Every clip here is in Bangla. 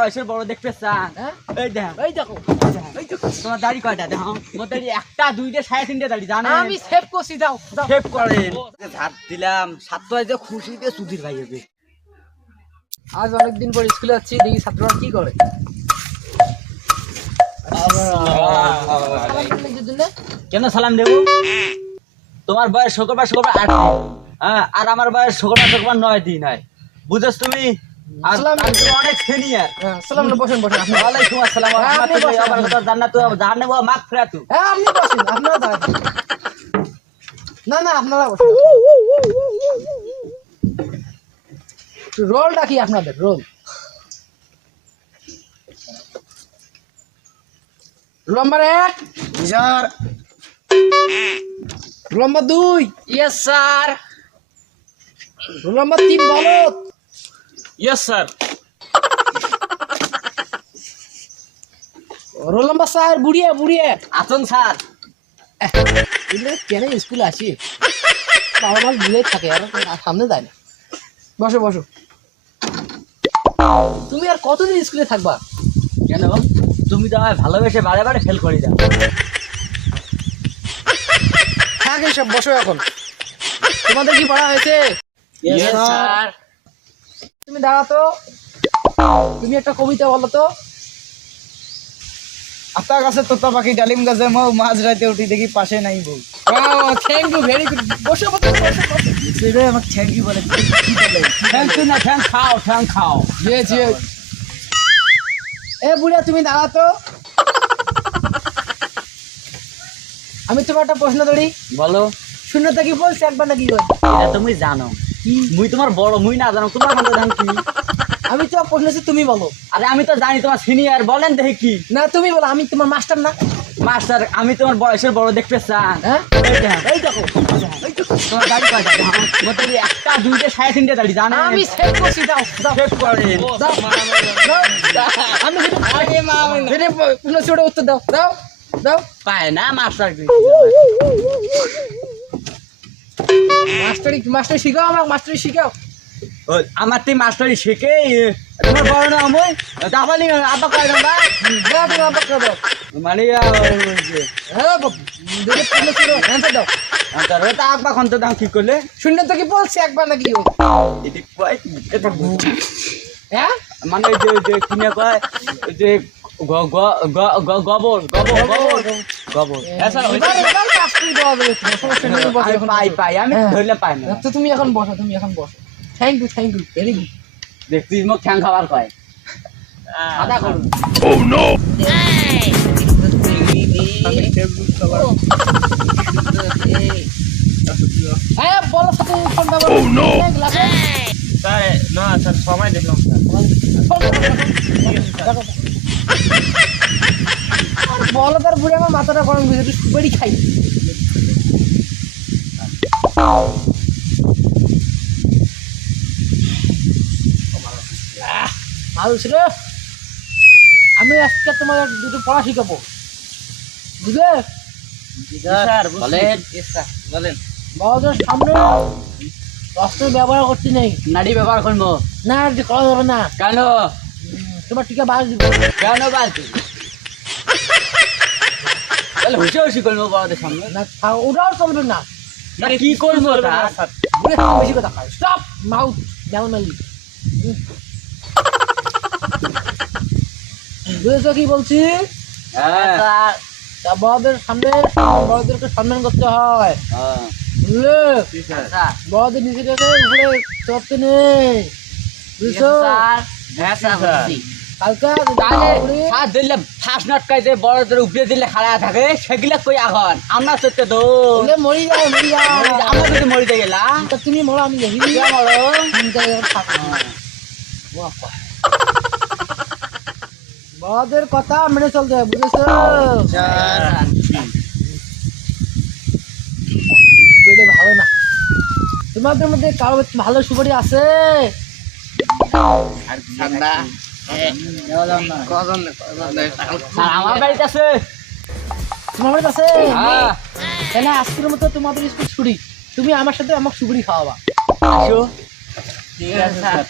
বয়সের বড় দেখতে চান? এই দেখো তোমার দাড়ি কয়টা? দেখো তোমার দাড়ি একটা দুইটা সাড়ে তিনটে দাড়ি জানেন? আমি সেভ করছি, দাও সেভ করেন। ঝাড় দিলাম ছাত্র যে খুশিতে সুধীর ভাই হবে। আজ অনেকদিন পর স্কুলে যাচ্ছি, দেখি ছাত্ররা কি করে। কেন সালাম দেব? তোমার বয়স শুক্রবার 8 দিন, আর আমার বয়স শুক্রবার 9 দিন হয়, বুঝছ তুমি? অনেক সিনিয়র। বসেন বসেন, আপনি ওয়ালাইকুম আসসালাম ওয়া রাহমাতুল্লাহি ওয়া বারাকাতুহু। জান্নাতু জাহান্নামু ওয়া মাগফিরাতু। হ্যাঁ আপনি বসেন, আপনারা দাঁড়ান। না আপনারা বসেন। রোলটা কি আপনাদের? Roll number 1 sir. Number 2 yes sir. Number 3 বলদ। Yes sir. রোল নম্বর 4 বুড়িয়ে আসুন স্যার। কেন স্কুলে আসি, বাবা মা ভুলে থাকে আর সামনে যায় না। বসো বসো। তুমি আর কতদিন স্কুলে থাকবা? কেন? তুমি তো আমায় ভালোবেসে বারে বারে ফেল করে দাও। থাক এসব, বসো এখন। তোমাদের কি পড়া হয়েছে? Yes sir. তুমি দাঁড়াতো, তুমি একটা কবিতা বলো তো। আপনার কাছে তোতা পাখি ডালিম গাছে মৌ, মাঝ রাতে উঠি দেখি পাশে নাই বউ। Thank you, very good. বসো বসো বসো। সেটাই আমাকে থ্যাংক ইউ বলে, কি বলে? থ্যাংক ইউ না, থ্যাংক খাও। জি। এ বুড়িয়া তুমি দাঁড়াতো, আমি তোমার একটা প্রশ্ন ধরি। বলো। শূন্যতা কি বলছে একবার নাকি? এটা তুমি জানো কি? মুই তোমার বড়, মুই না জানো তোমার মতো ধান কি? আমি তোমার প্রশ্ন হচ্ছে তুমি বলো। আরে আমি তো জানি তোমার সিনিয়র, বলেন দেখি কি? না তুমি বলো, আমি তোমার মাস্টার না। মাস্টার, আমি তোমার বয়সের বড় দেখতে চান? হ্যাঁ এই দেখো তোমার দাড়ি কয়টা? তোমার দাড়ি একটা দুইটা সাড়ে তিনটে দাড়ি জানেন? আমি সেভ করছি, দাও সেভ করেন। আমি উত্তর দাও দাও দাও। পায় না মাস্টার। মাস্টারি শিখাও, আমাকে মাস্টারি শিখাও। আমার তুই মাস্টারি শিখে তোমার বড় না আমি দাবালি আব্বা কয় না মানে আব্বা খন তো দাম কি করলে? শূন্য তো কি বলছে একবার নাকি? হ্যাঁ মানে ওই যে কিনে কয় ওই যে গোবর পাই আমি ধরলে পাই না। তো তুমি এখন বসো, থ্যাংক ইউ ভেরি গুড। দেখছি মোক ঠ্যাং খাবার কয় আদা করুন। হ্যাঁ বলো সাথে ফোন দাও। না স্যার সময় দেখলাম স্যার। বলো তার বুড়ি, আমার মাথাটা গরম হয়েছে, সুপারি খাই। ভালো ছিল। আমি আজকে তোমার দুটো পড়া শিখাবো, বুঝলে? বলেন। বড়দের সামনে অস্ত্র ব্যবহার করতে নেই। নাড়ি ব্যবহার করবো না করা যাবে না। কেন? তোমার টিকা বাজ দিব। কেন বালতি? তাহলে হুশি করবো বড়দের সামনে। না ওটাও চলবে না। কি করবো? বেশি কথা খায়। স্টপ মাউথ ডাউন মাইলি। বুঝেছো কি বলছি? হ্যাঁ তা বড়দের সামনে বড়দেরকে সম্মান করতে হয়, বুঝলে? বড়দের নিচে থেকে উপরে চড়তে নেই, বুঝছো? বড়দের উপরে দিলে খাড়া থাকে সেগুলা কই এখন আমরা চড়তে দো মরি যাও আমরা যদি মরি যাই গেলাম। তুমি মরো, আমি দেখি মরো। বড়দের কথা মেনে চলতে হবে, বুঝেছো? ভালো না। তোমাদের মধ্যে কারো ভালো সুপারি আছে? আমার বাড়িতে আছে। তোমার বাড়িতে আছে? তাহলে আজকের মতো তোমাদের স্কুল ছুটি, তুমি আমার সাথে আমাকে সুপারি খাওয়াবা। আসো। ঠিক আছে স্যার।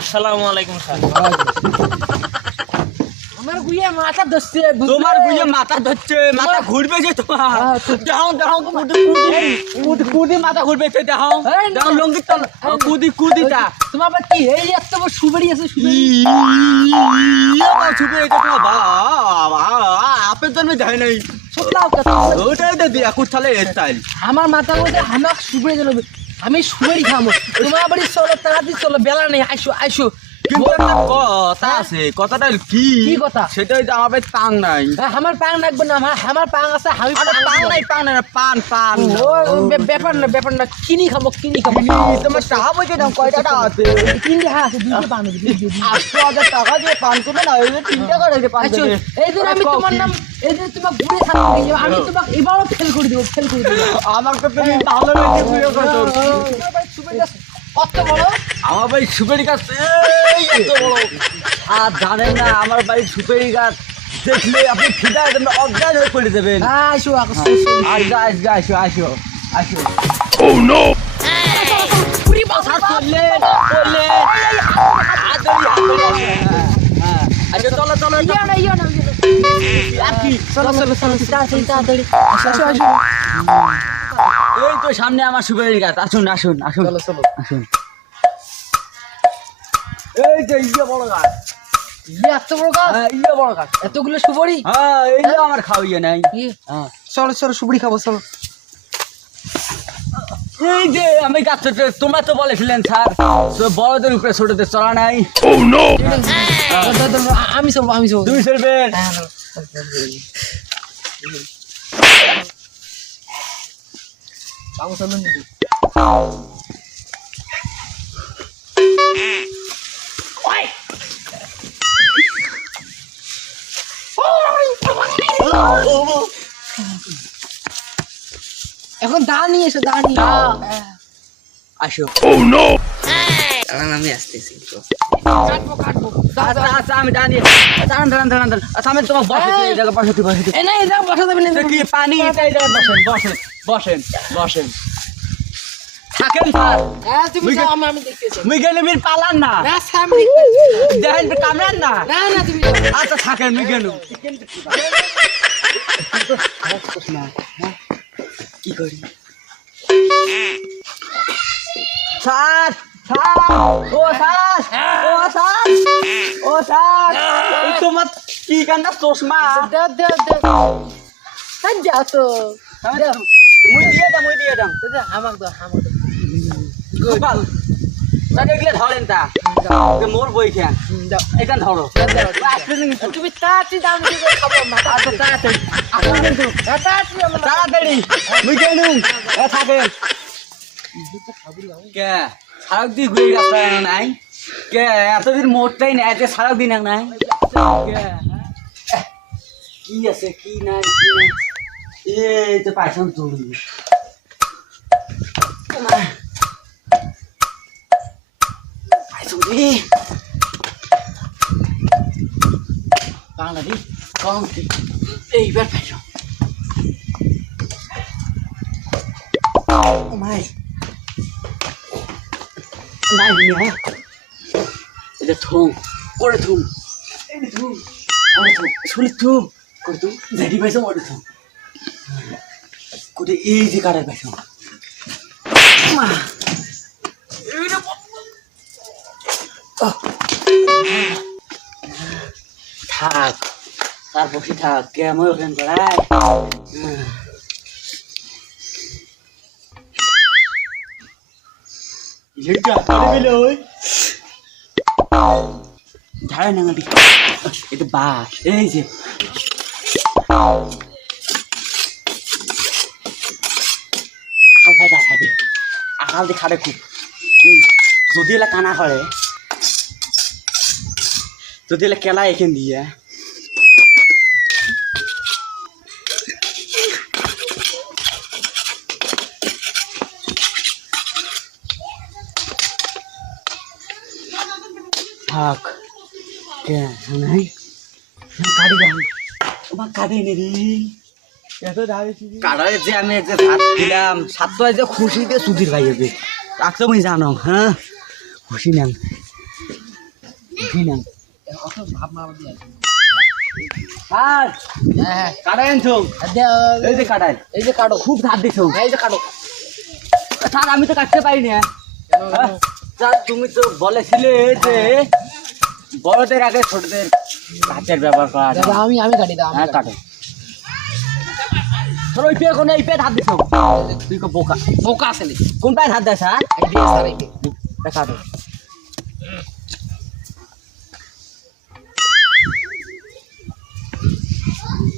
আসসালামু আলাইকুম স্যার। আমার গুইয়ে মাথা ধরছে তোমার বুঝে মাথা ধরছে, মাথা ঘুরবে যে তোমার। দাও দাও কুদি মাথা ঘুরবে তো দাও দাও লঙ্গি তো কুদিটা তোমার আবার কি এই এত বড় সুবেরি আছে সুবেরি ছুটে এটা তো বাবা আপের জন্মে যায় নাই সত্যাও কথা ওটাই তো দিয়া কুঠালে স্টাইল। আমার মাথার মধ্যে আমার সুবেরি যেন আমি সুবেরি খামো তোমার বাড়ি চলো তাড়াতাড়ি চলো বেলা নেই আইসো আইসো কিন্তু একটা কথা আছে, কথাটা কি কি কথা? সেটাই তো আমার পাং নাই। আমার পাং লাগবে না আমার পাং আছে আমি পাং নাই পান পান ব্যাপার না কিনি খাবো তোমার টাকা বলছে দাম কয়টা টাকা আছে? কিনি হ্যাঁ আছে দুটো পান 8,000 টাকা দিয়ে পান করবে না, ওই 3 টাকা রেখে পান আচ্ছা দেবে। এই জন্য আমি তোমার নাম এই জন্য তোমাকে ঘুরে থাকতে দিব আমি তোমাকে এবারও ফেল করে দিব আমার তো তুমি ভালো লেগে ঘুরে করছো। কত বড় আমার ভাই সুপারি গাছ এই এত বড়, আর জানেন না আমার বাড়ির সুপারি গাছ দেখলে আপনি ফিদা একদম অজ্ঞান হয়ে পড়ে যাবেন। আসো আসো আসো আসো আসো। পুরি বাসা করলেন আচ্ছা চলো চলো ইয়া না আর কি চলো তাড়াতাড়ি আসো এই তো সামনে আমার সুপারি গাছ, আসুন আসুন আসুন চলো আসুন। এই যে ইয়ে বড় গাছ, ইয়া এত বড় গাছ হ্যাঁ ইয়ে বড় গাছ, এতগুলো সুপারি হ্যাঁ এই যে আমার খাওয়াইয়ে নাই। হ্যাঁ চলো সুপারি খাবো চলো এই যে আমি গাছ তোমরা তো বলেছিলেন স্যার তো বড়দের উপরে ছোটদের চলা নাই। আমি চলবো তুমি চলবেন। এখন দা নিয়ে এসো আসো আমি আসতেছি কাটবো আচ্ছা আচ্ছা আমি দাঁড়িয়ে দাঁড়ান আচ্ছা আমি তোমার বসে এই জায়গা বসে এই না এটা বসা যাবে না কি পানি এই জায়গায় বসেন থাকেন স্যার। হ্যাঁ তুমি যাও আমি দেখতেছি মুই গেলে মির পালান না, না সামনে দেখেন কামড়ান না। না তুমি আচ্ছা থাকেন মুই গেলুম। কি করি স্যার ও স্যার এই তোমার কি কান্না চশমা দাও যাও তো মুই দিয়ে দাম দাদা আমাকে দাও গোপাল তাকে এগুলো ধরেন তা মোর বই খেন এখান ধরো তুমি তাড়াতাড়ি দাও খাবো আচ্ছা তাড়াতাড়ি মুই গেলুম থাকেন কে সারাক দিন ঘুরে রাস্তা নাই কে এতদিন মোটটাই নাই এতে সারাক দিন নাই কি আছে কি নাই এই তো পাইছন তুলি পাইছন দি বাংলাদেশ কম এইবার পাইছন ও মাই নাই নিয়া এটা থুম করে থুম শুনে থুম করে থুম ঝাড়ি পাইছো ওটা থুম কোটে এই যে কাটার পাইছো মা থাক তার বসে থাক কেমন ওখান করায় ঝাড়া নাঙাটি এটা বাস এই যে আকাল দিয়ে খাড়ে খুব যদি এলা কানা করে যদি এলা কেলা এখান দিয়ে থাক কে নাই কাটি দাও তোমার কাটি নি কাটারে যে আমি যে সাত দিলাম সাতটায় যে খুশিতে সুধীর ভাই হবে তাকে তুমি জানো হ্যাঁ খুশি নাম দিন অত ভাব মারা দিয়ে আছে। আর হ্যাঁ কাটাই আনছো এই যে কাটাই এই যে কাটো, খুব ধার দিছো এই যে কাটো। স্যার আমি তো কাটতে পারি না হ্যাঁ? স্যার তুমি তো বলেছিলে যে বড়দের আগে ছোটদের কাঠের ব্যবহার করা যায়। দাদা আমি কাটি দাও, হ্যাঁ কাটো তোর ওই পেয়ে কোনে এই পেয়ে ধার দিছো তুই কো বোকা বোকা আসলে কোন পায়ে ধার দেয় স্যার এই দিয়ে স্যার এই দিয়ে। কাটো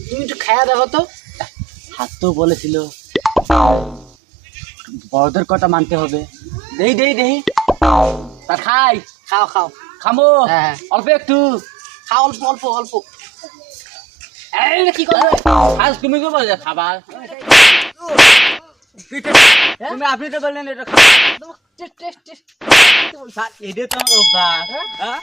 তুমি একটু খায়া দেখো তো। হাত তো বলেছিল বড়দের কথা মানতে হবে দেই দেই দেই তা খাই খাও খাও খামো হ্যাঁ। অল্প একটু খাও অল্প অল্প অল্প। এই এটা কি করবে? আজ তুমি কি বলে খাবার তুমি আপনি তো বললেন এটা খাবার টেস্ট টেস্ট টেস্ট। স্যার এটা তো আমার অভ্যাস হ্যাঁ